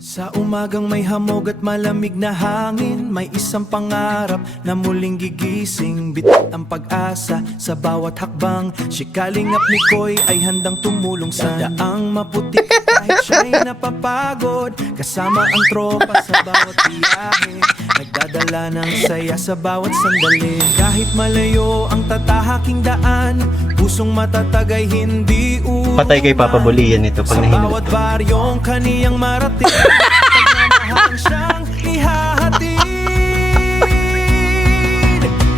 Sa umagang may hamog at malamig na hangin, may isang pangarap na muling gigising. Bitat ang pag-asa sa bawat hakbang. Si Kalingap Mikoy ay handang tumulong sa daang maputi kahit siya'y napapagod. Kasama ang tropa sa bawat biyahe, nagdadala ng saya sa bawat sandali. Kahit malayo ang tatahaking daan, pusong matatag ay hindi uulan. Patay kay Papa Bulian ito pag Sa nahinap. bawat baryong kaniyang marating, pagmamahal siyang ihahatid.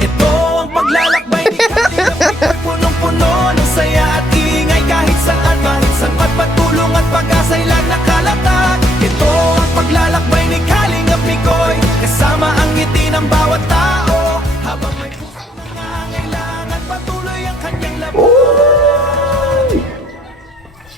Ito ang paglalakbay ni Kalingap Mikoy, punong-puno ng saya at ingay. Kahit saan mahinsan pagpatulong at pag-asa'y lang nakalatag. Ito ang paglalakbay ni Kalingap Mikoy, kasama ang ngiti ng bawat tao. Habang may puso nangangailangan, patuloy ang kanyang laban.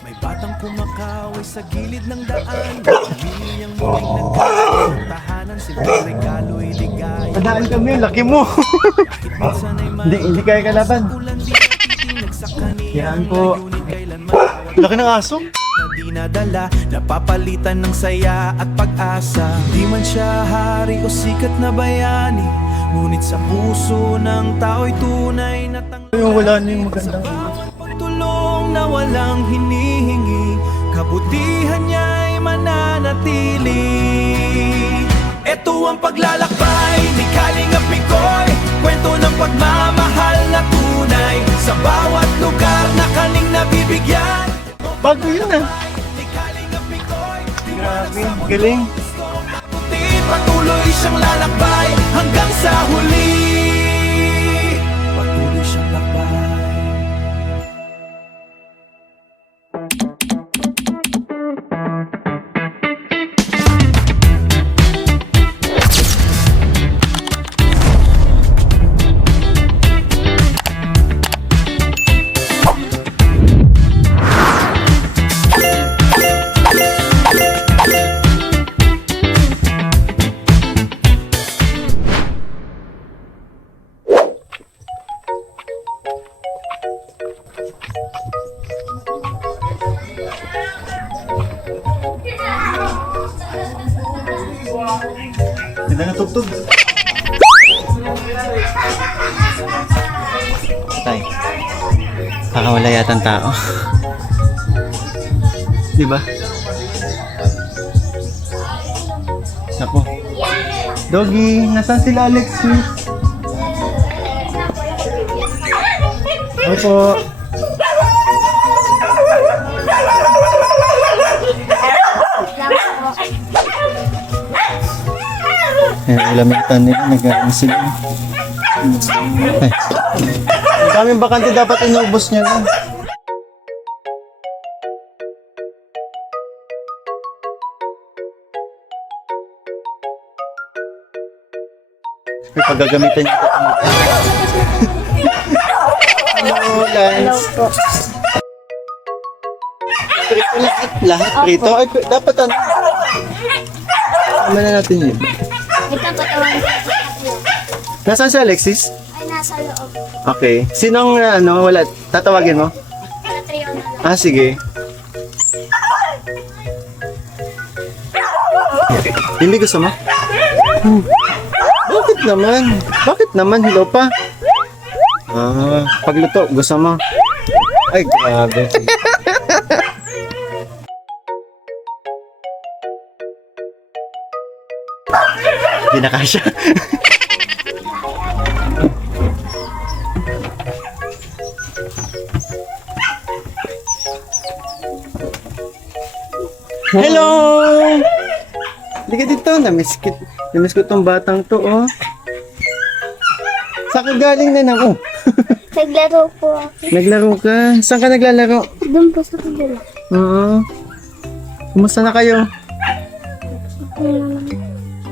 May batang kumakaway sa gilid ng daan, hindi niyang muling nagkaroon ng tahanan. Silbing regalo'y ligaya. Padaan kami, laki mo. Kahit minsan ay Hindi kaya kalaban. ulan, di natitinag sa kaniyang Yan po. layunin. Kailanman bawat Laki ng aso. na dinadala, napapalitan ng saya at pag-asa. Di man siya hari o sikat na bayani, ngunit sa puso ng tao'y tunay na Yung wala na yung magandang sa bawat pagtulong na walang hinihingi, kabutihan niya'y mananatili. Ito ang paglalakbay ni Kalingap Mikoy, kwento ng pagmamahal na tunay, sa bawat lugar na kaning nabibigyan. Bago yun ah. Ni Kalingap Mikoy, Grabe, galing. patuloy siyang lalakbay hanggang sa huli. Patuloy siyang lakbay. Ganda na tugtog. Tay, kakawala yata ang tao. Di ba? Ako. Doggy, nasaan sila Alexis? Opo. Ayan, lamitan nila, nag-aaral sila. Ay. Ang daming bakante, dapat inubos niya na. May paggagamitan niya ito. Hello, Lance. Prito lahat, lahat prito. Ay, dapat ano. Tama na natin yun. Ito patawan. Nasaan si Alexis? Ay, nasa loob. Okay. Sinong ano, wala? Tatawagin mo? Sa trio na lang. Ah, sige. Hindi gusto mo? Bakit naman? Bakit naman? Hello pa? Ah, pagluto, gusto mo? Ay, grabe. Hindi na kasya. Hello! Hindi ka dito. Namiss ko tong batang to, oh. Saan ka galing na nang, oh? Naglaro po ako. Naglaro ka? Saan ka naglalaro? Doon po sa kabila. Oo. Kumusta na kayo?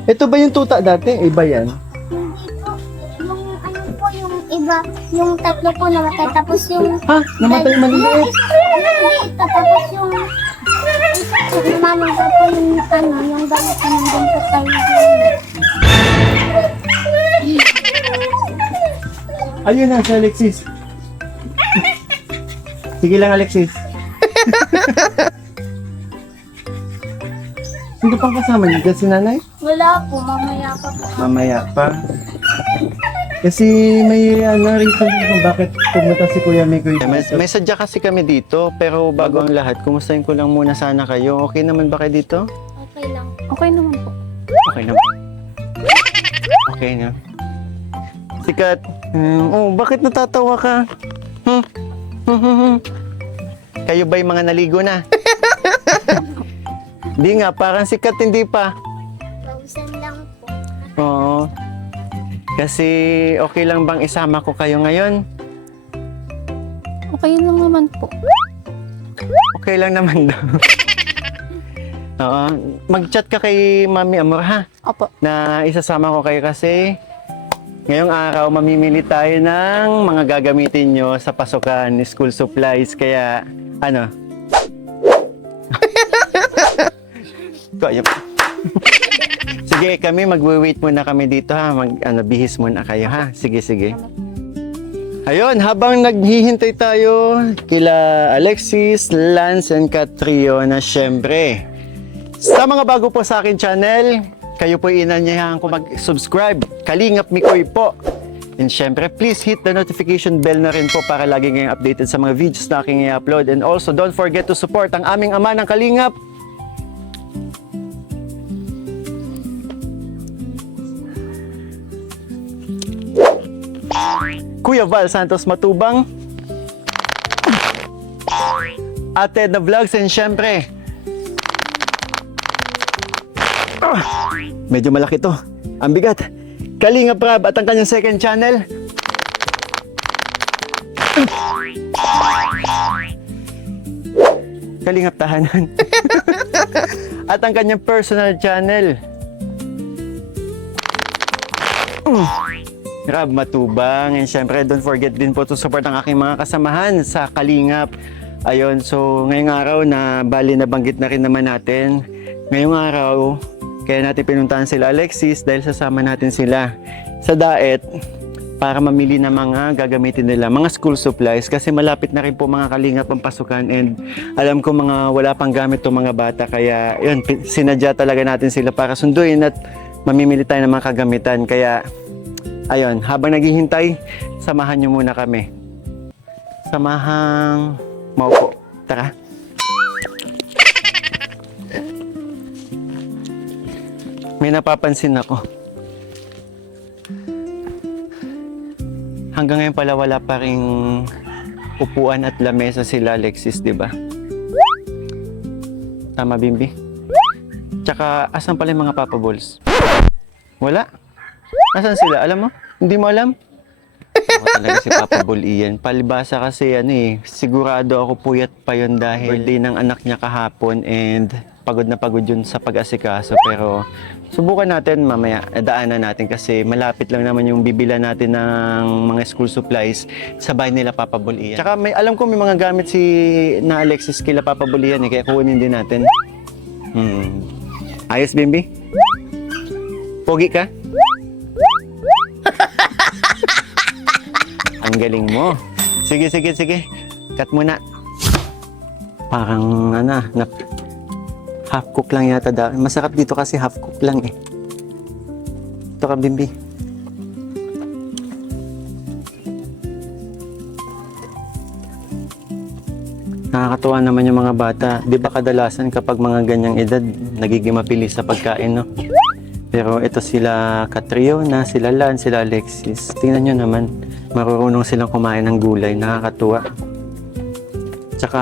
Ito ba yung tuta dati? Iba yan? Hindi po. Yung ano po, yung iba, yung tatlo po namatay. Tapos yung... Ha? Namatay maliliit? Maliit pa. Tapos yung... Lumanong po yung ano, yung gamit na nandun sa tayo. Ayun na, si Alexis. Sige lang, Alexis. Sino pang kasama niyo? Dyan si nanay? Wala po, mamaya pa po. Mamaya pa. Kasi may reason kung bakit pumunta si Kuya Mikoy. May sadya kasi kami dito, pero bago ang lahat, kumustahin ko lang muna sana kayo. Okay naman ba kayo dito? Okay lang. Okay naman po. Okay naman. Okay na. Sikat. Bakit natatawa ka? Kayo ba'y mga naligo na? Di nga, parang sikat hindi pa. Pausan lang po. Oo. Kasi okay lang bang isama ko kayo ngayon? Okay lang naman po. Okay lang naman daw. Oo. Mag-chat ka kay Mami Amor ha? Opo. Na isasama ko kayo kasi ngayong araw mamimili tayo ng mga gagamitin nyo sa pasukan, school supplies. Kaya, ano? Kaya sige, kami magwe-wait muna kami dito ha. Bihis muna kayo ha. Sige, sige. Ayun, habang naghihintay tayo kila Alexis, Lance, and Katrio na syempre. Sa mga bago po sa akin channel, kayo po inanyayahan ko mag-subscribe. Kalingap Mikoy po. And syempre, please hit the notification bell na rin po para lagi ngayong updated sa mga videos na aking i-upload. And also, don't forget to support ang aming ama ng Kalingap. Kuya Val Santos Matubang, Ate na Vlogs, and syempre, medyo malaki to, ang bigat, Kalinga Prab at ang kanyang second channel, Kalingap Tahanan, at ang kanyang personal channel, Rab Matubang. And syempre, don't forget din po to support ang aking mga kasamahan sa Kalingap. Ayun, so ngayong araw na bali nabanggit na rin naman natin. Ngayong araw, kaya natin pinuntahan sila Alexis dahil sasama natin sila sa Daet para mamili ng mga gagamitin nila, mga school supplies. Kasi malapit na rin po mga Kalingap ang pasukan and alam ko mga wala pang gamit to mga bata. Kaya yun, sinadya talaga natin sila para sunduin at mamimili tayo ng mga kagamitan. Kaya ayun, habang naghihintay, samahan nyo muna kami. Samahang maupo. Tara. May napapansin ako. Hanggang ngayon pala wala pa ring upuan at lamesa sila Alexis, di ba? Tama, Bimbi? Tsaka, asan pala yung mga Papa Balls? Wala? Asan sila? Alam mo? Hindi mo alam? Ako talaga si Papa Bull Ian. Palibasa kasi sigurado ako puyat pa yun dahil birthday ng anak niya kahapon and pagod na pagod yun sa pag-asikaso. Pero subukan natin mamaya, daanan natin kasi malapit lang naman yung bibila natin ng mga school supplies sa bahay nila Papa Bull Ian. Tsaka alam ko may mga gamit na Alexis kila Papa Bull Ian kaya kunin din natin. Ayos, Bimbi? Pogi ka? Ang galing mo. Sige, sige, sige. Cut muna. Parang half cook lang yata daw. Masarap dito kasi half cook lang eh. Ito ka, Bimbi. Nakakatuwa naman yung mga bata. Di ba kadalasan kapag mga ganyang edad, nagiging mapili sa pagkain, no? Pero ito sila Katrio na, sila Lan, sila Alexis. Tingnan nyo naman, marunong silang kumain ng gulay. Nakakatuwa. Tsaka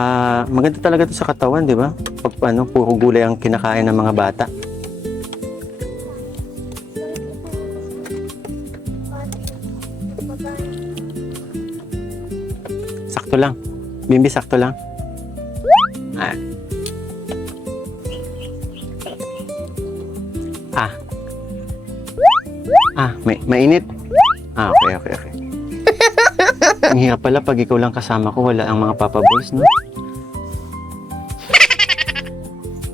maganda talaga ito sa katawan, di ba? Pag puro gulay ang kinakain ng mga bata. Sakto lang. Bimbi, sakto lang. Mainit. Okay, okay, okay. Ang hirap pala pag ikaw lang kasama ko, wala ang mga Papa Balls, no?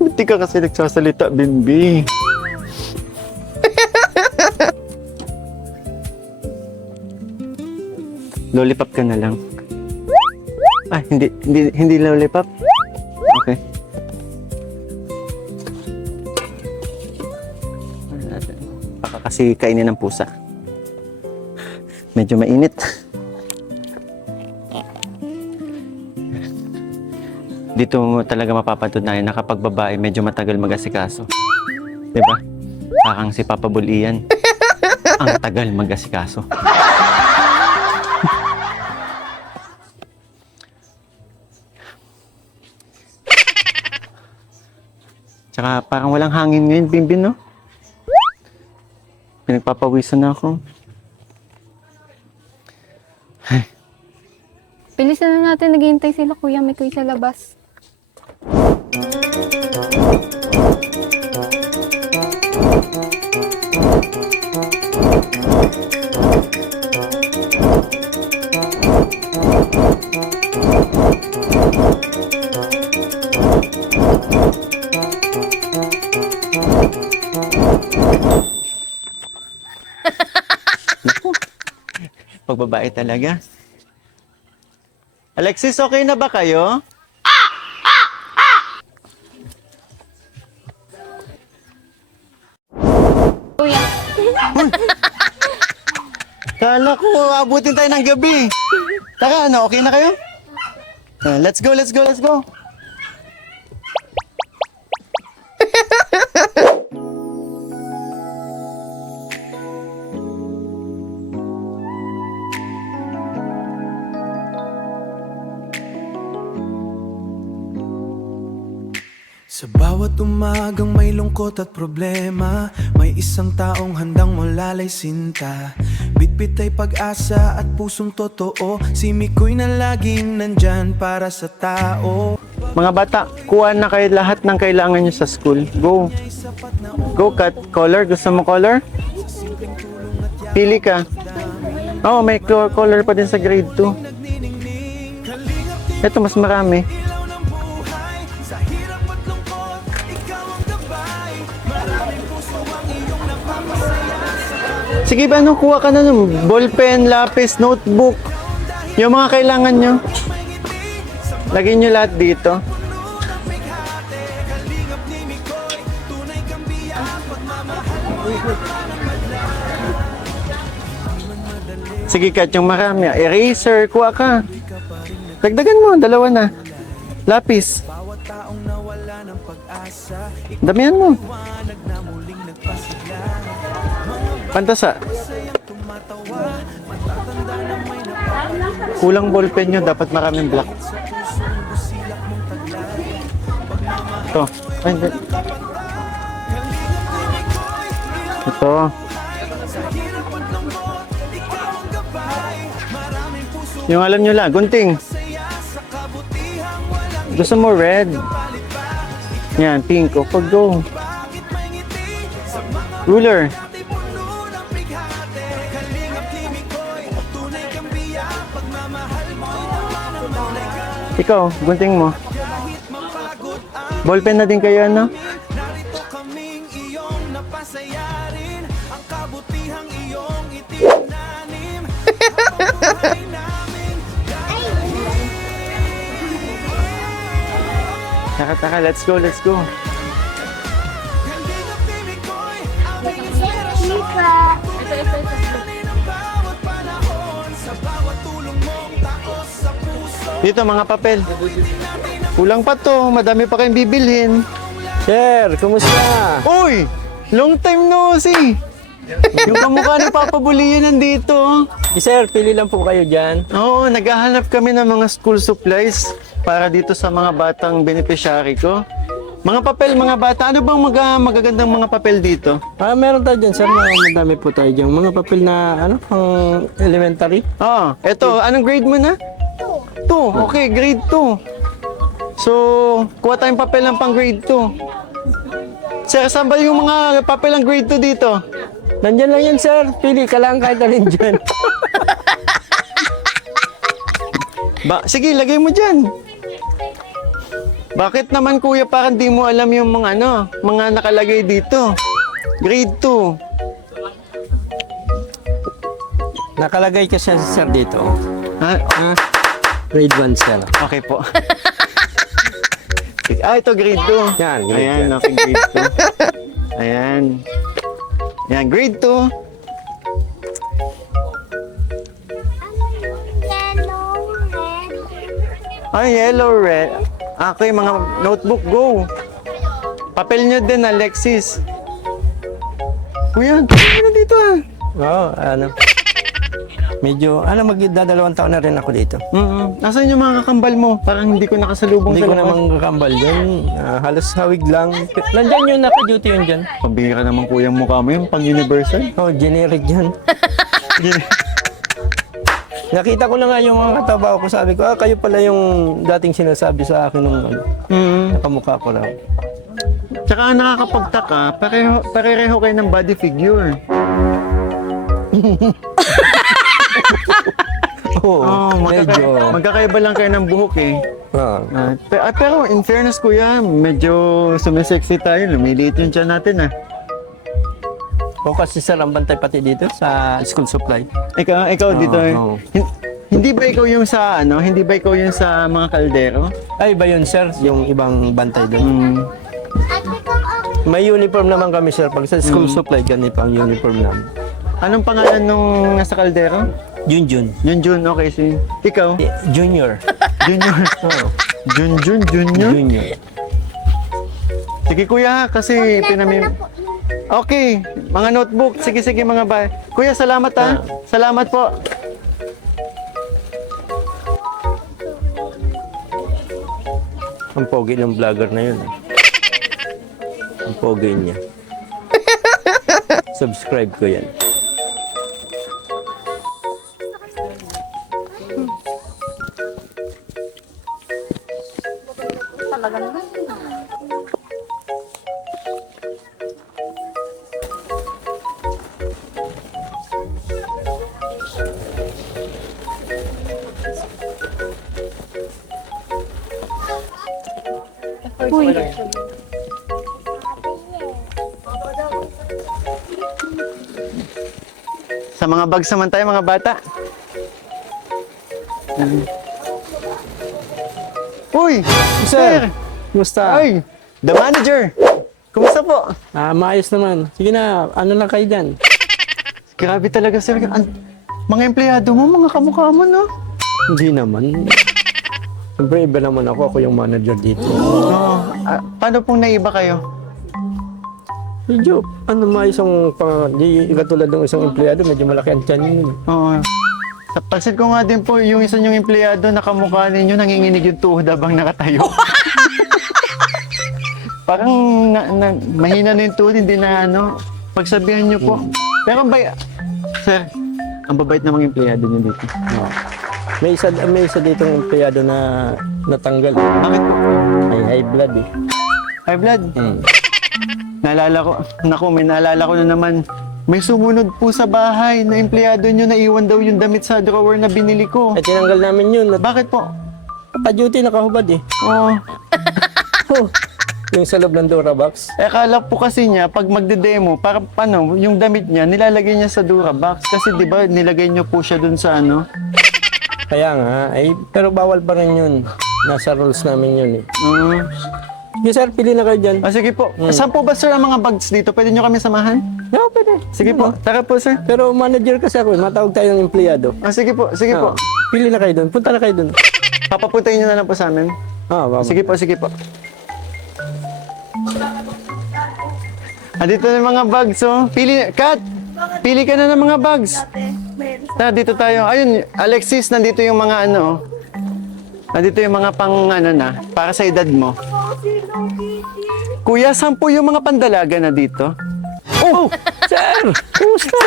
Hindi ka kasi nagsasalita, Bimbi. Lollipop ka na lang. Hindi lollipop? Okay. kasi kainin ng pusa. Medyo mainit. Dito mo talaga mapapatunayan na kapag babae medyo matagal mag-asikaso. Diba? Parang si Papa Bull Ian. Ang tagal mag-asikaso. Tsaka parang walang hangin ngayon, Bimbin, no? Pinagpapawisan na ako. Bilisan na natin, naghihintay sila Kuya Mikoy sa labas. Pag babae talaga. Alexis, okay na ba kayo? Kuya, Kala ko abutin tayo ng gabi. Taka, ano, okay na kayo? Let's go, let's go, let's go. Sa bawat umagang may lungkot at problema, may isang taong handang malalay sinta. Bitbit ay pag-asa at pusong totoo, si Mikoy na laging nandyan para sa tao. Mga bata, kuha na kayo lahat ng kailangan nyo sa school. Go. Go, cut. Color. Gusto mo color? Pili ka. Oh, may color pa din sa grade 2. Ito, mas marami. Sige ba, no? Kuha ka na ng ballpen, lapis, notebook. Yung mga kailangan nyo. Lagyan nyo lahat dito. Sige, Kat, yung marami. Eraser, kuha ka. Dagdagan mo, dalawa na. Lapis. Damihan mo. Pantasa. Kulang ballpen nyo, dapat maraming black. Ito. Ay, hindi. Ito. Yung alam nyo lang, gunting. Gusto mo red? Yan, pink. O, pag go. Ruler. Ikaw, gunting mo. Ballpen na din kayo, ano? Narito kaming iyong napasayarin, ang kabutihang iyong itinanim. Habang buhay namin Taka, let's go, let's go. kalingap ni Mikoy, aming Lipa. ng bawat panahon, sa bawat tulong mong takos sa puso. Dito, mga papel. Kulang pa to, madami pa kayong bibilhin. Sir, kumusta? Uy! Long time no see! Yung kamukha ni Papa Bulian nandito. Sir, pili lang po kayo dyan. Oo, naghahanap kami ng mga school supplies para dito sa mga batang beneficiary ko. Mga papel, mga bata, ano bang magagandang mga papel dito? Meron tayo dyan, sir. Madami po tayo dyan. Mga papel na, pang elementary. Ah, eto, anong grade mo na? 2. Okay, grade 2. So, kuha tayong papel ng pang grade 2. Sir, saan ba yung mga papel ng grade 2 dito? Nandyan lang yan, sir. Pili ka lang kahit alin dyan. Sige, lagay mo dyan. Bakit naman kuya parang di mo alam yung mga mga nakalagay dito? Grade 2. Nakalagay ka siya, sir, dito. Ha? Grade 1, sir. Okay po. Ito grade 2. Yan, grade Ayan, okay, grade 2. Ayan. Yan, grade 2. Yellow, red. Ay, yellow, red. Okay, mga notebook, go. Papel nyo din, Alexis. Kuya, ano dito ah? Oo, ano. Medyo, magdadalawang taon na rin ako dito. Nasaan yung mga kakambal mo? Parang hindi ko nakasalubong Hindi sa ko labas. namang kakambal yun. Halos hawig lang. Nandyan yun, naka-duty yun dyan. Pambira naman kuya mukha mo yun, pang universal. Oh, generic yan. Nakita ko na nga yung mga katabaho ko. Sabi ko, kayo pala yung dating sinasabi sa akin nung nakamukha ko raw. Tsaka ang nakakapagtaka, pareho kayo ng body figure. Oo, medyo. Magkakaiba lang kayo ng buhok eh. Ah. Pero in fairness kuya, medyo sumisexy tayo. Lumiliit yung tiyan natin ah. O kasi sir, ang bantay pati dito sa school supply. Ikaw dito eh. Oo. Hindi ba ikaw yung sa ano? Hindi ba ikaw yung sa mga kaldero? Ay, ba yun sir? Yung ibang bantay doon. Ate kang okay. May uniform naman kami sir. Pag sa school supply, ganito ang uniform namin. Anong pangalan nung nasa kaldero? Junjun. Junjun, okay. Ikaw? Junior. Junior. Oo. Junior? Junior. Sige kuya, kasi pinamim... Okay, mga notebook. Sige mga ba. Kuya, salamat ha. Salamat po. Ang pogi ng vlogger na yun. Ang pogi niya. Subscribe ko yan. Uy, Sa mga bags naman tayo, mga bata. Uy! Sir, kumusta? Ay! The manager! Kumusta po? Maayos naman. Sige na, ano lang kayo dyan? Grabe talaga, sir. Mga empleyado mo, mga kamukha mo, no? Hindi naman. Siyempre, iba naman ako. Ako yung manager dito. Oo. Paano pong naiba kayo? Medyo, maayos ang di katulad ng isang empleyado, medyo malaki ang tiyan yun. Oo. Sa pansin ko nga din po, yung isa niyong empleyado na kamukha ninyo, nanginginig yung tuhod habang nakatayo. Parang mahina na yung tuhod, hindi na ano. Pagsabihan niyo po. Pero sir, ang babait na mga empleyado niyo dito. May isa ditong empleyado na natanggal. Bakit po? May high blood eh. High blood? Hmm. Naalala ko, may naalala ko na naman. May sumunod po sa bahay na empleyado nyo na iwan daw yung damit sa drawer na binili ko. Ay, tinanggal namin yun. Bakit po? Pa-duty, nakahubad eh. Oh, Yung sa loob ng Durabox. akala po kasi niya, pag magde-demo, para paano, yung damit niya, nilalagay niya sa Durabox. Kasi di ba nilagay niyo po siya dun sa ano? Kaya nga, pero bawal pa rin yun. Nasa rules namin yun eh. Sige sir, pili na kayo dyan. Sige po. Saan po ba sir ang mga bags dito? Pwede nyo kami samahan? Yeah, pwede. Sige po. Tara po sir. Pero manager kasi ako, matawag tayo ng empleyado. Sige po. Sige po. Pili na kayo doon. Punta na kayo doon. Papapuntayin nyo na lang po sa amin. Sige po. Sige po. Dito na yung mga bags, oh. Kat! Pili ka na ng mga bags. Tara, dito tayo. Ayun, Alexis, nandito yung mga ano. Nandito yung mga pang ano na, para sa edad mo. Kuya, 10 yung mga pandalaga na dito. Oh! Sir! Kumusta?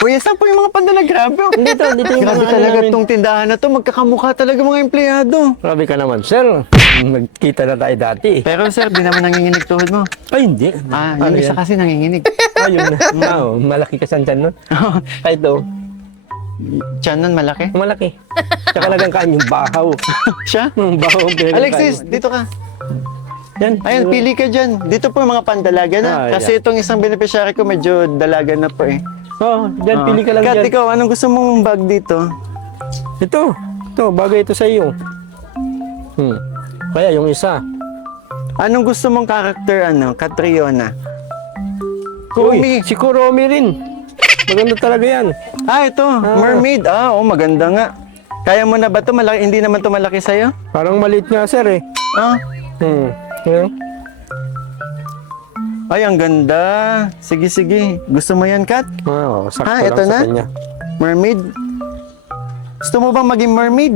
Kuya, 10 yung mga pandalaga. Grabe, oh. Dito yung Grabe mga ano talaga namin. tong tindahan na to. Magkakamukha talaga mga empleyado. Grabe ka naman, sir. Nagkita na tayo dati. Pero sir, di naman nanginginig tuhod mo. Ay, hindi. Yung isa kasi nanginginig. Ayun na. Malaki ka saan dyan nun. Kahit daw, Tiyan nun malaki. malaki. Tsaka nagang kain yung bahaw. Siya? Yung bahaw. Alexis, dito ka. Yan. Ayun, pili ka dyan. Dito po yung mga pandalaga na. Kasi itong isang beneficiary ko medyo dalaga na po eh. Dyan, pili ka lang Kat, dyan. ikaw, anong gusto mong bag dito? Ito, bagay ito sa iyo. Kaya yung isa. Anong gusto mong character, Catriona? Uy, si Kuromi rin. Maganda talaga yan. Ah, ito, mermaid. Ah, oh, maganda nga. Kaya mo na ba ito? Malaki, hindi naman ito malaki sa'yo? Parang maliit nga, sir eh. Ah, Yeah. ay, ang ganda. Sige, sige. Gusto mo yan, Kat? Oo, sakto Ah, lang ito sa na? kanya. Mermaid? Gusto mo bang maging mermaid?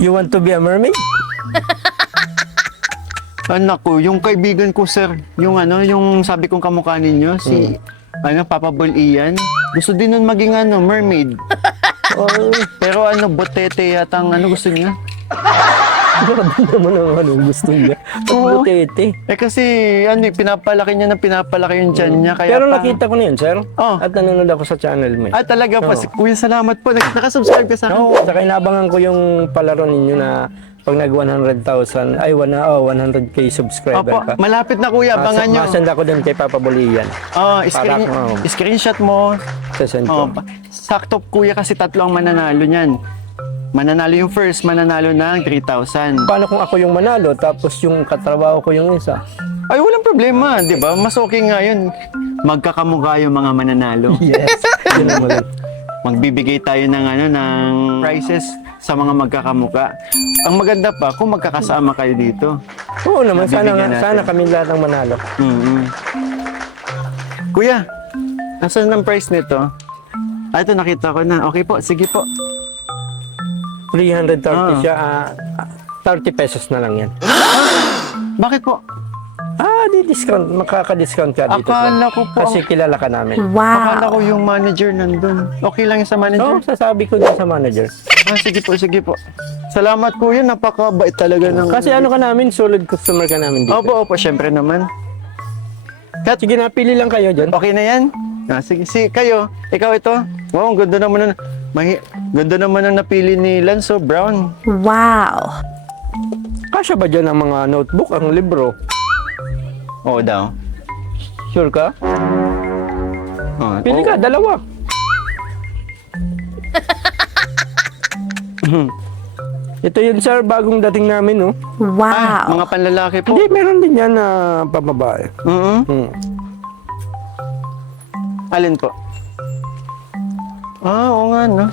You want to be a mermaid? Anak ko, yung kaibigan ko, sir, yung yung sabi kong kamukha ninyo, si, Papa Bol Ian, gusto din nun maging mermaid. Pero botete yata ang gusto niya. Grabe naman ang gusto niya. Oo. Butete. Kasi, pinapalaki niya ng pinapalaki yung tiyan niya. Kaya Pero pa- nakita ko na yun, sir. Oh. At nanonood ako sa channel mo. Ah, talaga po. Oo. Kuya, salamat po. Nakasubscribe ka sa akin. Oo, saka inabangan ko yung palaro ninyo na pag nag 100,000, 100k subscriber Opo, ka. malapit na kuya. Abangan nyo. Masend ako din kay Papa Bolian. Oh, Para- screenshot mo. Sasend Oh, ko. sakto kuya kasi 3 ang mananalo niyan. Mananalo yung first, mananalo ng 3,000. Paano kung ako yung manalo, tapos yung katrabaho ko yung isa? Ay, walang problema, di ba? Mas okay nga yun. Magkakamukha yung mga mananalo. Yes. Yun ang maganda. Magbibigay tayo ng ng prizes sa mga magkakamukha. Ang maganda pa kung magkakasama kayo dito. Oo naman, Nabibigyan natin. sana kami lahat ng manalo. Mhm. Kuya, asan ang price nito? Ah, ito nakita ko na. Okay po, sige po. 330 siya, 30 pesos na lang yan. Bakit po? Di-discount, makaka-discount ka dito. Akala ko po. Kasi kilala ka namin. Akala ko yung manager nandun. Okay lang yung sa Oo, manager? sasabi ko din sa manager. Ah, sige po, sige po. Salamat kuya, napakabait talaga ng... Kasi ano ka namin, solid customer ka namin dito. Opo, syempre naman. Sige, napili lang kayo dyan. Okay na yan? Ah, sige, kayo, ikaw ito. Wow, ang ganda naman ganda naman ang napili ni Lanzo Brown. Kasya ba dyan ang mga notebook, ang libro? Oo daw. Sure ka? Oh, Pili ka, dalawa. Ito yun, sir, bagong dating namin, no? Ah, mga panlalaki po. Hindi, meron din yan na pababae. Mhm. Alin po? Ah, oo nga, no?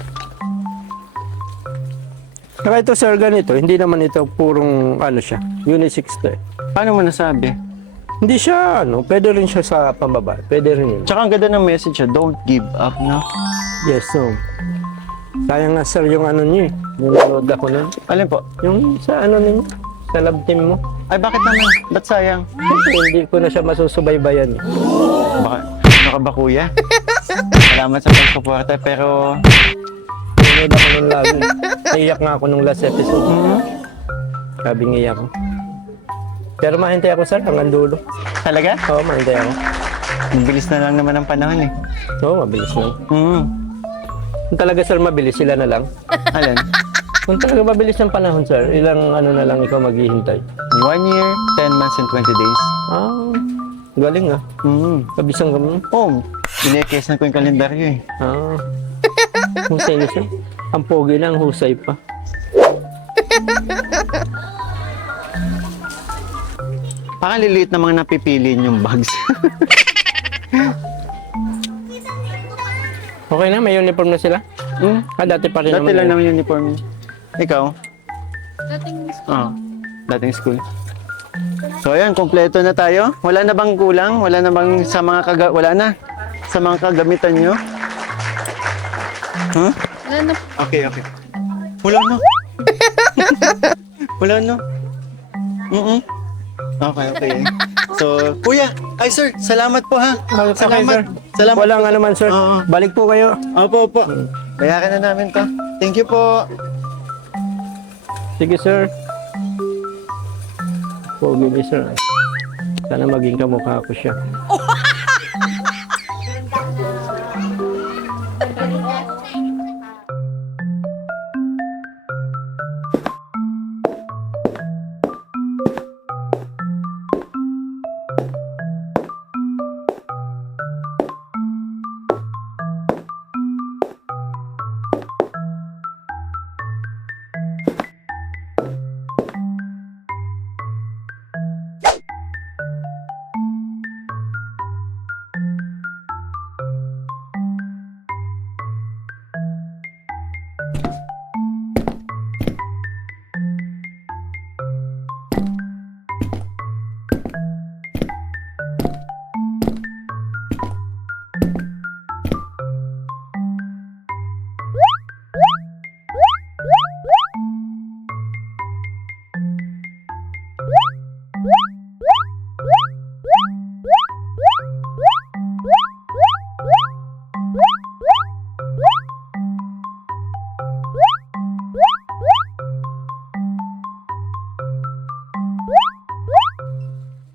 Saka ito, sir, ganito. Hindi naman ito purong, siya, unisex to eh. Paano mo nasabi? Hindi siya, pwede rin siya sa pambabae. Pwede rin yun. Tsaka ang ganda ng message, don't give up, no? Yes, no. Sayang nga, sir, yung niyo eh. Yung nanood ako nun. Alin po? Yung sa ninyo, sa love team mo. Ay, bakit naman? Ba't sayang? Hindi ko na siya masusubaybayan. Baka, ano ka ba, kuya? Salamat sa pagsuporta, pero... Nanood ako nun lagi. Naiyak nga ako nung last episode. Sabi nga iyak ko. Pero mahintay ako, sir, hanggang dulo. Talaga? Oo, mahintay ako. Mabilis na lang naman ang panahon eh. Oo, mabilis lang. Kung talaga, sir, mabilis, sila na lang. Alin? Kung talaga mabilis ng panahon, sir, ilang na lang ikaw maghihintay. 1 year, 10 months, and 20 days. Galing ah. Kabisang kami. Oh, inekes ko yung kalendaryo eh. Husay na siya. Ang pogi na, ang husay pa. Parang liliit na mga napipili yung bags. Okay na, may uniform na sila? Dati pa rin Dati naman lang yun. naman uniform. Ikaw? Dating Dating school. So ayan, kompleto na tayo. Wala na bang kulang? Wala na bang sa mga wala na? Sa mga kagamitan nyo? Huh? wala na Okay. Wala na. Wala na. Okay. So, kuya, sir, salamat po ha. Salamat. Salamat. Walang naman, sir. Oo. Balik po kayo. Opo. Bayaran na namin to. Thank you po. Sige, sir. Pogi ni sir. Sana maging kamukha ko siya.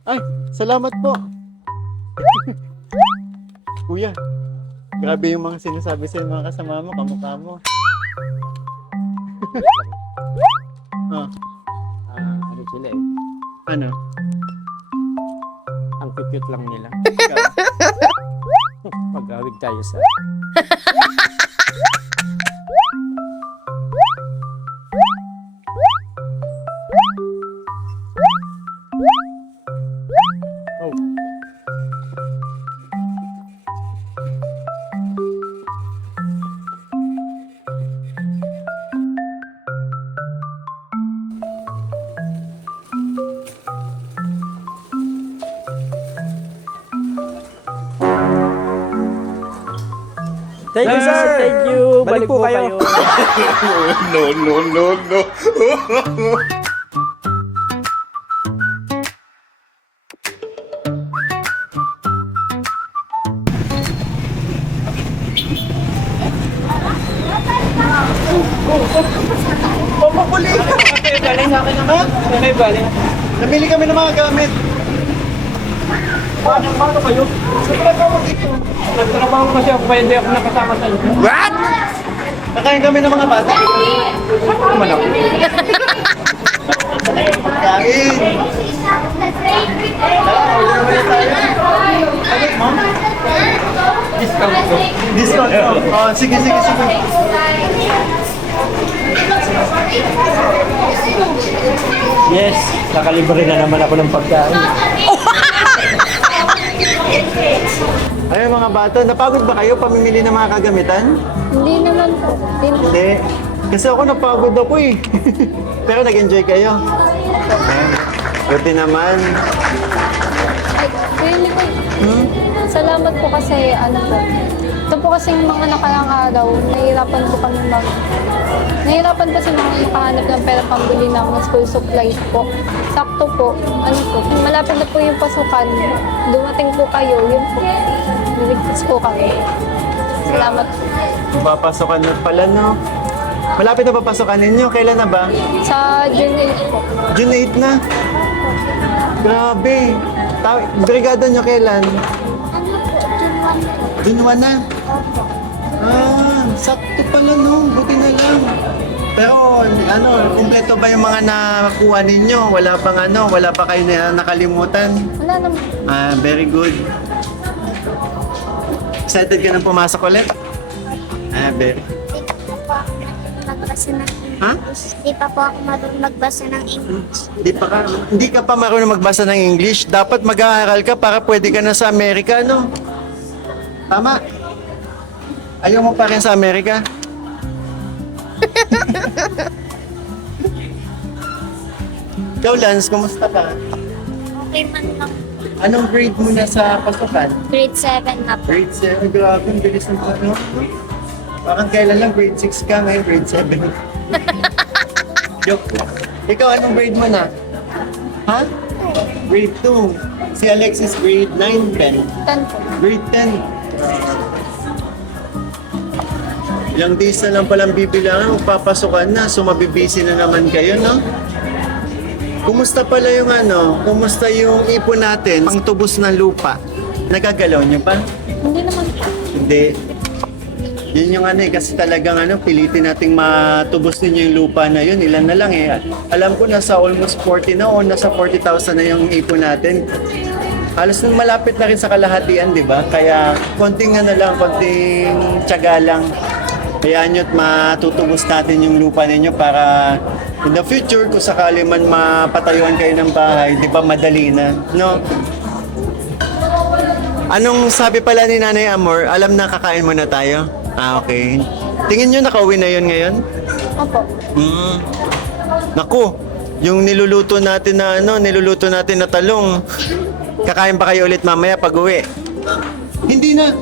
Ay, salamat po. Kuya, grabe yung mga sinasabi sa mga kasama mo, kamukha mo. Ah, Ano sila eh. ano? Ang cute lang nila. Mag-awig tayo sa... Oh. Thank you, sir. Thank you. Balik po kayo. Pamapuli! Namili kami ng mga gamit. Paano kayo? Nagtrabaho kasi ako, kaya hindi ako nakasama sa inyo. What? Nakain kami ng mga bata. Naman ako. Kain! Discount ko. Discount ko. Oh, sige. Yes, nakalibre na naman ako ng pagkain. Ayun mga bata, napagod ba kayo pamimili ng mga kagamitan? Hindi naman po. Hindi. Kasi ako napagod ako eh. Pero nag-enjoy kayo. Buti naman. Ay, really po. Salamat po kasi ano po. Ito po kasi mga nakarang araw, nahihirapan kasi mga makahanap ng pera pambili ng school supplies po. Sakto po, ano po, malapit na po yung pasukan. Dumating po kayo, yun po. Niligtas po kami. Salamat po. Papasokan na pala, no? Malapit na papasokan ninyo. Kailan na ba? Sa June 8 po. June 8 na. Grabe. Brigada nyo kailan? Ano po, June 1 na. Ah, sakto pala, no? Buti na lang. Pero, ano, kumpleto ba yung mga nakuha ninyo? Wala pa kayo na nakalimutan? Wala naman. Ah, very good. Excited ka nang pumasok ulit? Ah, very. magbasa ng Ha? English. Di pa po ako marunong magbasa ng English. Hindi ka pa marunong magbasa ng English. Dapat mag-aaral ka para pwede ka na sa Amerika, no? Tama. Ayaw mo pa rin sa Amerika? Ikaw, Lance, kumusta ka? Okay man lang. Anong grade mo na sa pasukan? Grade 7 na po. Grade 7, grabe, ang bilis ng ano. Parang kailan lang, grade 6 ka, ngayon grade 7. Joke. Ikaw, anong grade mo na? Ha? Grade 2. Si Alexis, grade 9, 10. 10 po. Grade 10. Ilang days na lang palang bibilangan, magpapasukan na, so mabibisi na naman kayo, no? Kumusta pala yung kumusta yung ipon natin, pang tubos ng lupa? Nagagalaw nyo pa? Hindi naman po. Hindi. Yun yung kasi talagang pilitin nating matubos ninyo yung lupa na yun. Ilan na lang eh. Alam ko nasa almost 40 na o nasa 40,000 na yung ipon natin. Halos malapit na rin sa kalahatian, di ba? Kaya konting konting tiyaga lang. Hayaan nyo at matutubos natin yung lupa ninyo para in the future, kung sakali man mapatayuan kayo ng bahay, di ba madali na, no? Anong sabi pala ni Nanay Amor? Alam na kakain muna tayo? Ah, okay. Tingin nyo nakauwi na yun ngayon? Opo. Naku, yung niluluto natin na talong. Kakain pa kayo ulit mamaya pag uwi? Hindi na.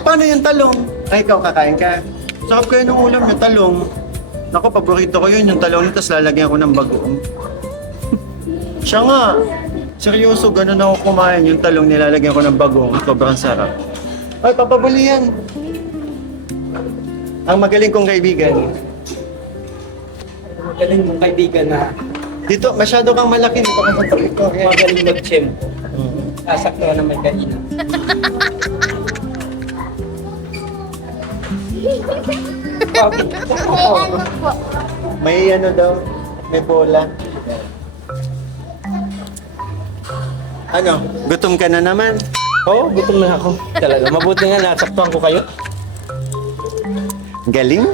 Paano yung talong? Ay, ikaw kakain ka. Sarap kayo ng ulam yung talong. Naku, paborito ko yun, yung talong nito, tapos lalagyan ko ng bagoong. Siya nga. Seryoso, ganun ako kumain. Yung talong nilalagyan ko ng bagoong. Sobrang sarap. Ay, papabuli yan. Ang magaling kong kaibigan. Magaling mong kaibigan na Dito, masyado kang malaki. Dito ka sa ito. magaling mag-chem. Sasakto na may kainan. May ano po. May ano daw, may bola. Ano, gutom ka na naman? Oo, gutom na ako. Talaga, mabuti nga nasaktuhan ko kayo. Galing?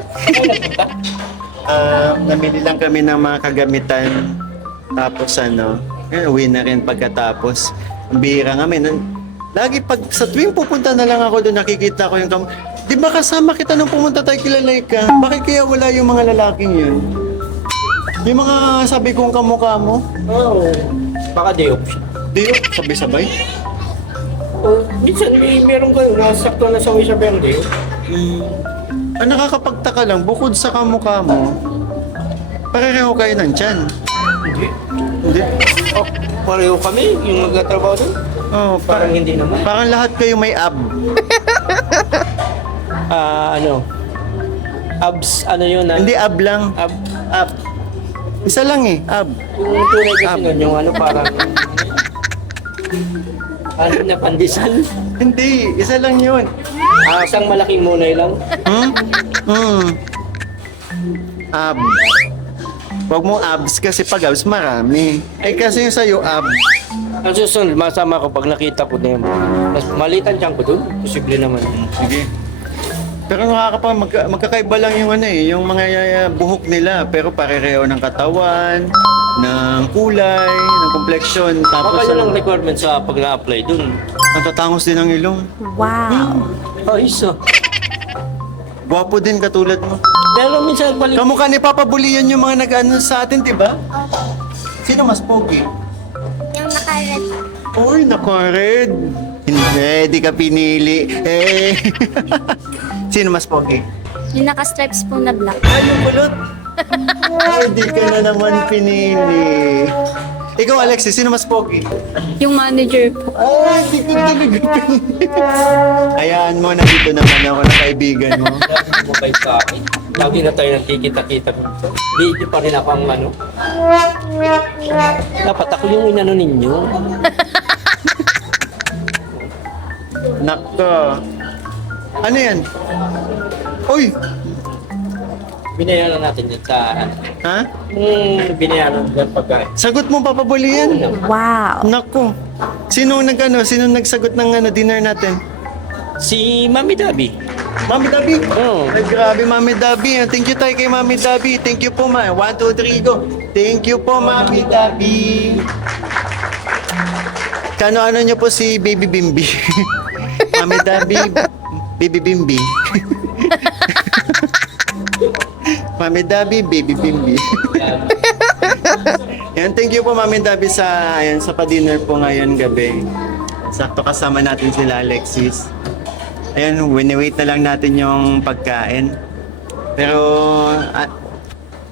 Namili lang kami ng mga kagamitan. Tapos uwi na rin pagkatapos. Ang bihira nga lagi pag sa tuwing pupunta na lang ako doon, nakikita ko yung Di ba kasama kita nung pumunta tayo kila Laika? Bakit kaya wala yung mga lalaking yun? Yung mga sabi kong kamukha mo? Oo. Baka day off siya. Di sabay-sabay? Minsan meron kayo, nasaktuhan na sa isa ba yung day off? Ang nakakapagtaka lang, bukod sa kamukha mo, pareho kayo ng tiyan. Hindi. Hindi? Oh, pareho kami, yung nagtatrabaho doon. Oh, Parang hindi naman. Parang lahat kayo may ab. Abs, ano yun? Hindi ab lang. Ab, Ab. Isa lang eh, ab. yung tunay kasi Ab. nun, yung parang... ano na, pandesal? Hindi, isa lang yun. Isang malaking munay lang. Ab. Huwag mong abs kasi pag abs marami. Eh kasi yung sa'yo ab. Ang susunod, masama ko pag nakita ko na yun. Mas malitan siyang ko doon. Posible naman. Sige. Pero magkakaiba lang yung yung mga buhok nila. Pero pareho ng katawan, ng kulay, ng complexion. Tapos Baka yun ang requirement sa pag na-apply doon. natatangos din ang ilong. Ayos ah. Gwapo din katulad mo. Pero minsan balik... Kamukha ni Papa Bulian yung mga nag-ano sa atin, di ba? Sino mas pogi? Yung nakaret. Uy, naka-red. Hindi, di ka pinili. Eh. Sino mas pogi? Yung naka-stripes po na black. Ay, yung kulot. Ay, di ka na naman pinili. Ikaw, Alexis, sino mas pogi? Yung manager po. Ay, di ko talaga pinili. Hayaan mo, nandito naman ako na kaibigan mo. Lagi mo kayo sa akin. Lagi na tayo nagkikita-kita. Di pa rin ako ang ano. Dapat ako yung inano ninyo. Nako. Ano yan? Uy! Binayaran natin yan sa ano. Ha? Binayaran yan pagkain. Sagot mo, Papa Bulian. Wow. Nako. Sino nagsagot ng dinner natin? Si Mami Dabi. Mami Dabi. Oo. Ay, grabe, Mami Dabi. Thank you tayo kay Mami Dabi. Thank you po, ma. 1, 2, 3, go. Thank you po, Mami Dabi. Kano-ano nyo po si Baby Bimbi? Mami Dabi, Baby Bimbi. Mami Dabi, Baby Bimbi. Yan, thank you po, Mami Dabi, sa pa-dinner po ngayon gabi. Sakto kasama natin sila, Alexis. Ayan, wini-wait na lang natin yung pagkain. Pero,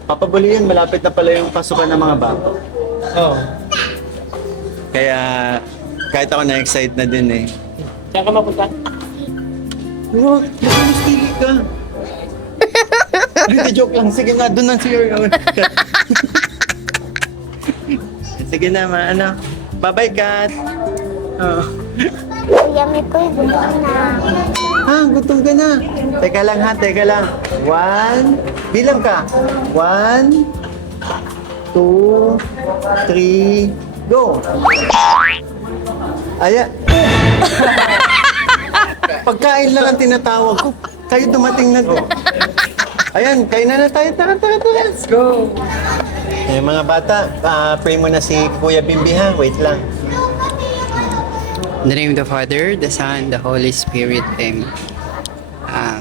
papabuli yan, malapit na pala yung pasukan ng mga bata. Oo. Kaya, kahit ako na-excite na din eh. Saan ka mapunta? Huwag, nagmustili ka. Hindi, joke lang. Sige na, doon lang siya. Sige na, Bye-bye, Kat. Oh. Yummy po, gusto na. Gutom ka na. Teka lang. 1, bilang ka. 1, 2, 3, go. Ayan. Pagkain lang ang tinatawag ko. Kayo dumating na to. Ayan, kain na tayo. Tara, let's go. Eh, mga bata, pray mo na si Kuya Bimbi ha. Wait lang. In the name of the Father, the Son, the Holy Spirit. Amen.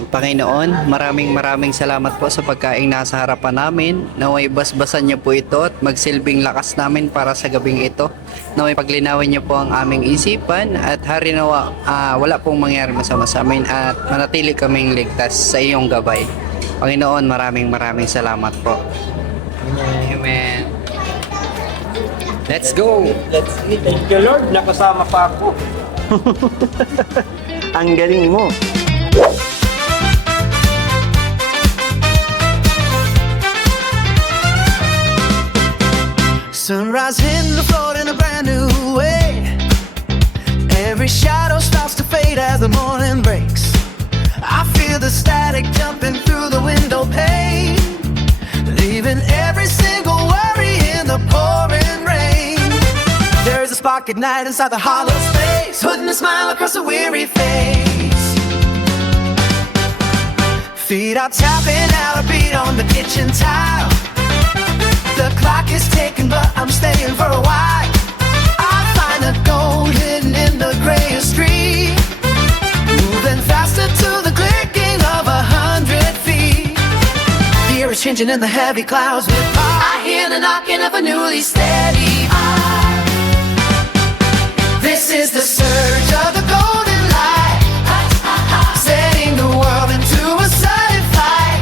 Panginoon, maraming salamat po sa pagkain nasa harapan namin. Naway basbasan niyo po ito at magsilbing lakas namin para sa gabing ito. Naway paglinawin niyo po ang aming isipan at harinawa wala pong mangyari masama sa amin at manatili kaming ligtas sa iyong gabay. Panginoon, maraming salamat po. Amen. Let's go! Let's eat. Thank you, Lord. Nakasama pa ako. Ang galing mo. Sunrise hitting the floor in a brand new way. as the morning breaks. I feel the static jumping through the window pane, leaving every single worry in the pouring rain. There's a spark at night inside the hollow space, putting a smile across a weary face. Feet are tapping out a beat on the kitchen tile. The clock is ticking, but I'm staying for a while. I find a gold hidden in the grayest street, moving faster to the clicking of 100 feet. The air is changing in the heavy clouds with fire. I hear the knocking of a newly steady eye. This is the surge of the golden light, setting the world into a sudden flight.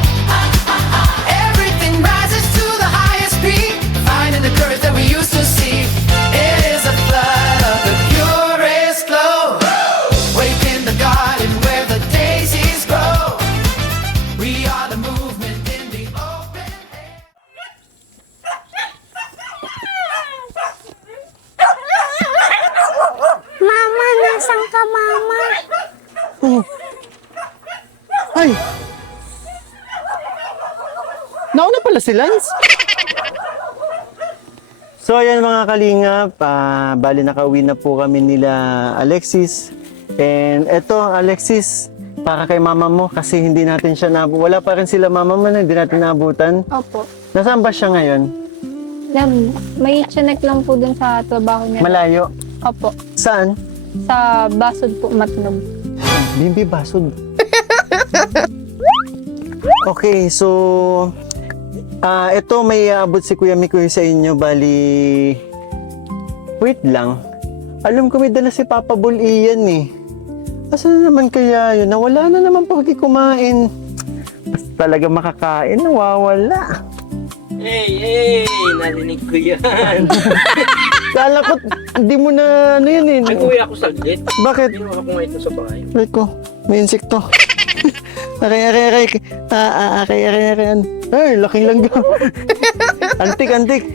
Everything rises to the highest peak, finding the courage that we used to see. It is a flood of the purest glow, waking the garden where the daisies grow. We are the movement in the open air. Mama, nasan ka, Mama? Ay! Nauna pala si Lance. So ayan mga kalingap, bali nakauwi na po kami nila Alexis. And eto Alexis, para kay mama mo kasi hindi natin siya wala pa rin sila mama mo na hindi natin naabutan. Opo. Nasaan ba siya ngayon? May chinek lang po dun sa trabaho niya. Malayo. Opo. Saan? Sa Basod po, Matnog. Bimbi Basod. Okay, so ito may aabot si Kuya Mikoy sa inyo, bali wait lang. Alam ko may dala si Papa Bull Ian eh. Asan na naman kaya yun? Nawala na naman pag kumain. Basta talaga makakain, nawawala. Hey, narinig ko yan. Kala ko, hindi mo na ano yun eh. Nag-uwi ako saglit. Bakit? Ginawa ko nga ito sa bahay. Wait ko, may insekto. Aray. Ay, laking langga. Antik.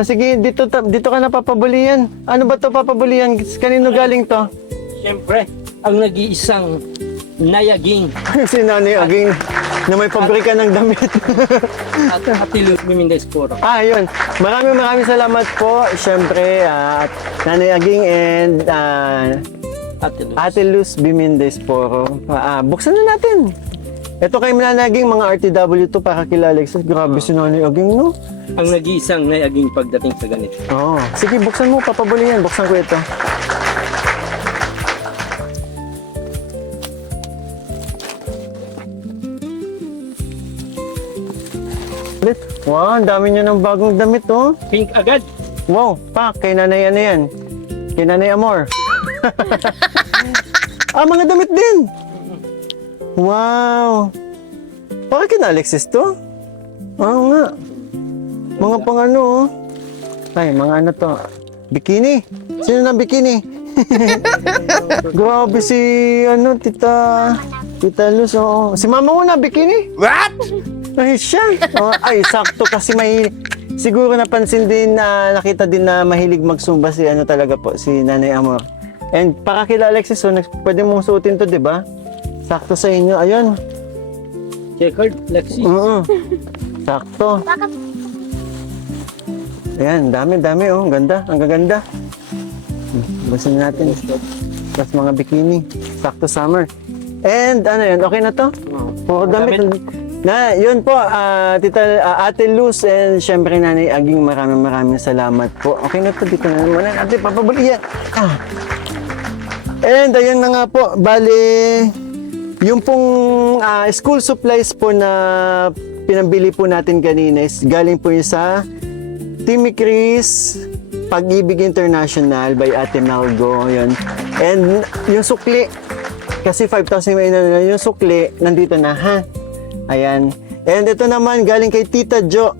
Sige, dito ka na papabulian. Ano ba to papabulian? Kanino galing to? Siyempre, ang nag-iisang nayaging Si Nanay Aging na may pabrika ng damit. at Atilu Mimindes Puro. Yun. Maraming salamat po. Siyempre, Nanay Aging and Atilu. Ate Luz Bimindes Poro. Buksan na natin. Ito kay Nanay Aging, mga RTW to para kila Alexis. Grabe si Nanay Aging, no? Ang nag-iisang nayaging pagdating sa ganito. Oo. Sige, buksan mo. Papabuli yan. Buksan ko ito. Wow, ang dami niya ng bagong damit, oh. Pink agad. Wow, pak, kay Nanay ano yan? Kay Nanay Amor. Mga damit din. Wow. Bakit kina Alexis to? Oo nga. Mga pang ano, oh. Ay, mga ano to. Bikini. Sino na bikini? Grabe si, Tita Luz, oo. Si mama mo na bikini? What? Ay, siya. Ay, sakto kasi siguro napansin din na nakita din na mahilig magsumba si talaga po, si Nanay Amor. And para kila Alexis, so, pwede mong suotin to, di ba? Sakto sa inyo. Ayun. Checkered, Lexi. Sakto. Bakit? Ayan, dami, oh. Ganda, ang gaganda. Basin natin. Tapos mga bikini. Sakto summer. And ano yun, okay na to? Puro damit. Yun po, Ate Luz and syempre Nanay Aging, maraming salamat po. Okay na to, dito na naman natin papabulian. And ayun na nga po, bali, yung pong school supplies po na pinambili po natin kanina is galing po yung sa Timmy Chris Pag-ibig International by Ate Malgo, yun. And yung sukli, kasi 5,000 may na yung sukli, nandito na, ha? Ayan. And ito naman, galing kay Tita Jo,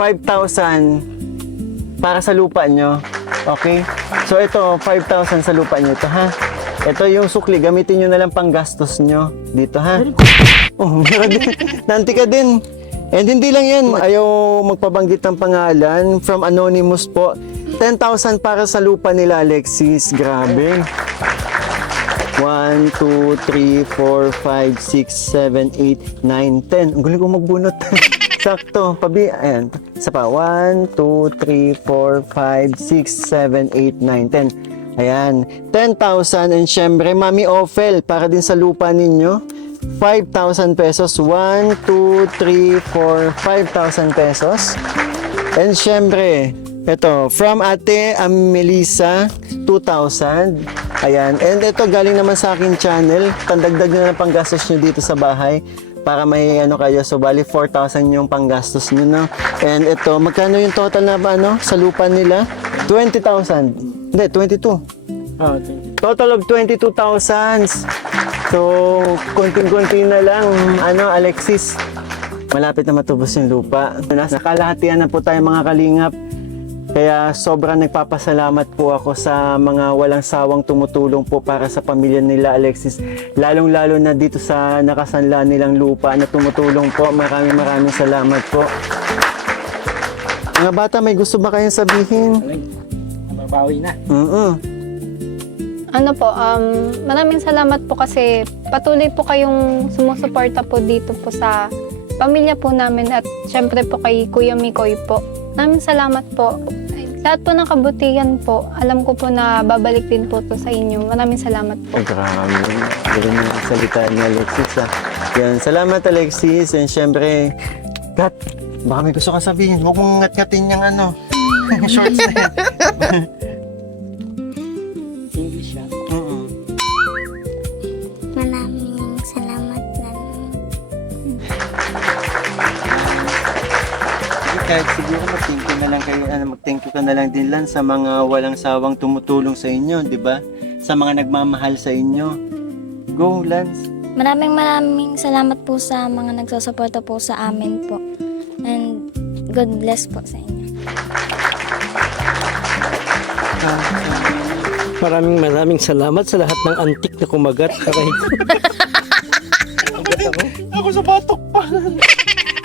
5,000 para sa lupa nyo. Okay? So ito, 5,000 sa lupa nyo ito, ha? Ito yung sukli, gamitin nyo na lang pang gastos nyo dito, ha? Oh, meron din. Nanti ka din. And hindi lang yan, ayaw magpabanggit ng pangalan. From Anonymous po, 10,000 para sa lupa nila Alexis. Grabe. 1, 2, 3, 4, 5, 6, 7, 8, 9, 10. Ang galing ko magbunot. Sakto. Ayan. Isa pa. 1, 2, 3, 4, 5, 6, 7, 8, 9, 10. Ayan. 10,000. And syempre, Mami Ophel, para din sa lupa ninyo, 5,000 pesos. 1, 2, 3, 4, 5,000 pesos. And syempre, ito, from Ate Melissa, 2,000. Ayan. And ito, galing naman sa akin channel. Pandagdag na ng panggastos nyo dito sa bahay para may ano kayo. So, bali 4,000 yung panggastos nyo, no? And ito, magkano yung total na sa lupa nila? 20,000. Hindi, 22. Total of 22,000. So, konting-konti na lang, Alexis. Malapit na matubos yung lupa. Nakalahatian na po tayo mga kalingap. Kaya sobrang nagpapasalamat po ako sa mga walang sawang tumutulong po para sa pamilya nila Alexis. Lalong-lalo na dito sa nakasanla nilang lupa na tumutulong po. Maraming salamat po. Mga bata, may gusto ba kayong sabihin? Nababawi na. Ano po, maraming salamat po kasi patuloy po kayong sumusuporta po dito po sa pamilya po namin at syempre po kay Kuya Mikoy po. Maraming salamat po. Lahat po ng kabutihan po, alam ko po na babalik din po to sa inyo. Maraming salamat po. Oh, grabe. Galing yung salita ni Alexis. Yan. Salamat Alexis. And syempre, Kat, baka may gusto kang sabihin. Huwag mong ngat-ngatin yung shorts na yan. English siya. Maraming salamat lang. Kahit siguro mag-thank you na lang kayo, mag-thank you ka na lang din lang sa mga walang sawang tumutulong sa inyo, di ba? Sa mga nagmamahal sa inyo. Go, Lance. Maraming salamat po sa mga nagsusuporta po sa amin po. And God bless po sa inyo. Maraming salamat sa lahat ng antik na kumagat. Ako sa batok pa.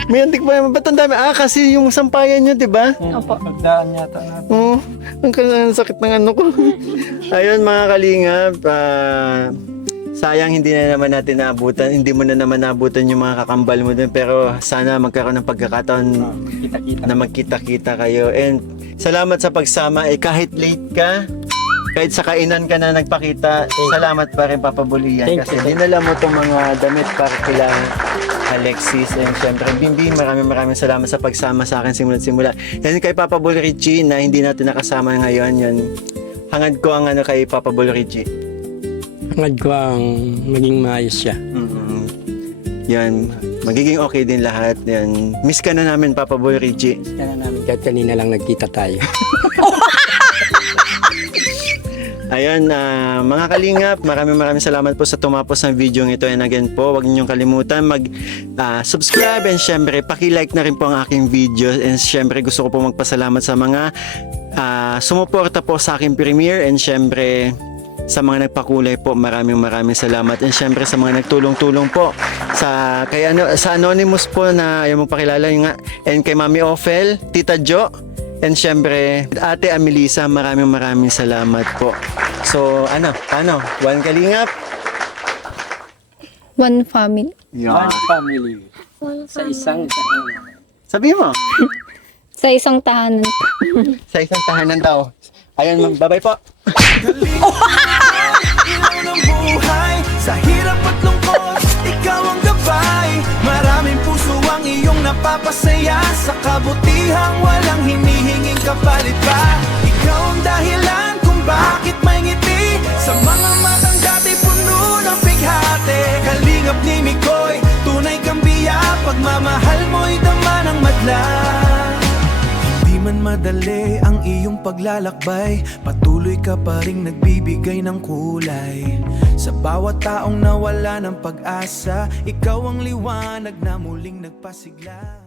May antik pa yan. Ba't ang dami? Kasi yung sampayan nyo, di ba? Opo. Pagdaan yata natin. Oo. Ang sakit ng ano ko. Ayun mga kalingap. Sayang hindi na naman natin naabutan. Hindi mo na naman naabutan yung mga kakambal mo dun. Pero sana magkaroon ng pagkakataon na magkita-kita kayo. And salamat sa pagsama. Kahit late ka, kahit sa kainan ka na nagpakita, salamat pa rin Papa Bulian. Thank Kasi you. dinala mo itong mga damit para kila Alexis. And syempre, Bimbing, maraming salamat sa pagsama sa akin simula. Yan kay Papa Bull Richie na hindi natin nakasama ngayon. Yun. Hangad ko ang kay Papa Bull Richie. Hangad ko ang maging maayos siya. Yan. Magiging okay din lahat. Yan. Miss ka na namin, Papa Bull Richie. Kaya namin kahit kanina lang nagkita tayo. Ayun, mga kalingap, maraming salamat po sa tumapos ng video ito. And again po, huwag niyong kalimutan mag-subscribe and syempre, paki-like na rin po ang aking video. And syempre, gusto ko po magpasalamat sa mga sumuporta po sa aking premiere. And syempre, sa mga nagpakulay po, maraming salamat. And syempre, sa mga nagtulong-tulong po sa Anonymous po na ayaw mong pakilala yung nga. And kay Mami Ophel, Tita Jo, and syempre, Ate Amelisa, maraming salamat po. So, paano? One kalingap? One family. One family. Sa isang Sabi mo, Sa isang tahanan. sa isang tahanan tao. Ayun, bye-bye po. Ilaw ng buhay, sa hirap at lungkot, ikaw ang gabay. Maraming puso ang iyong napapasaya, sa kabutihang walang hinihinging kapalit pa. Ikaw ang dahilan kung bakit may ngiti, sa mga matang dati puno ng bighati. Kalingap ni Mikoy, tunay kang biya, pagmamahal mo'y dama ng madla. Di man madali ang iyong paglalakbay, patuloy ka pa ring nagbibigay ng kulay. Sa bawat taong nawala ng pag-asa, ikaw ang liwanag na muling nagpasigla.